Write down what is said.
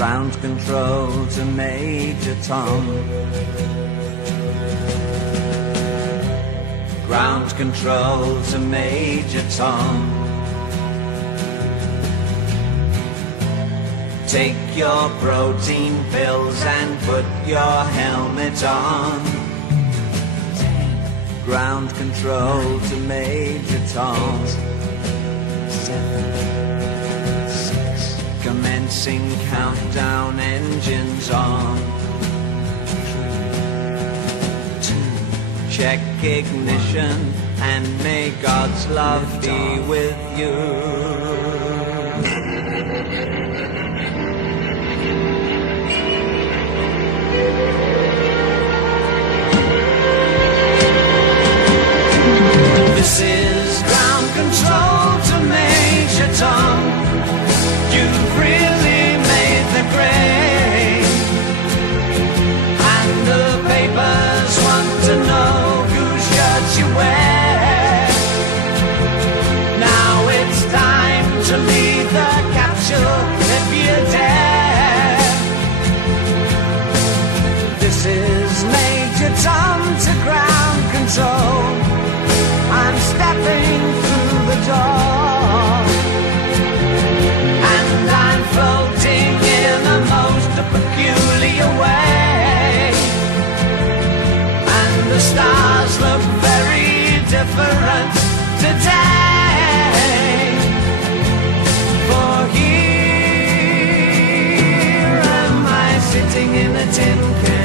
Ground control to Major Tom. Ground control to Major Tom. Take your protein pills and put your helmet on. Ground control to Major Tom. 7, 6. Commencing countdown, engines on. 3, 2. Check ignition and may God's love be with you. This is ground control to Major Tom. You've really made the grade, and the papers want to know whose shirts you wear. Now it's time to leave the capsule if you dare. This is Major Tom to ground control. I'm stepping through the door, and I'm floating in a most peculiar way, and the stars look very different today. For here am I sitting in a tin can,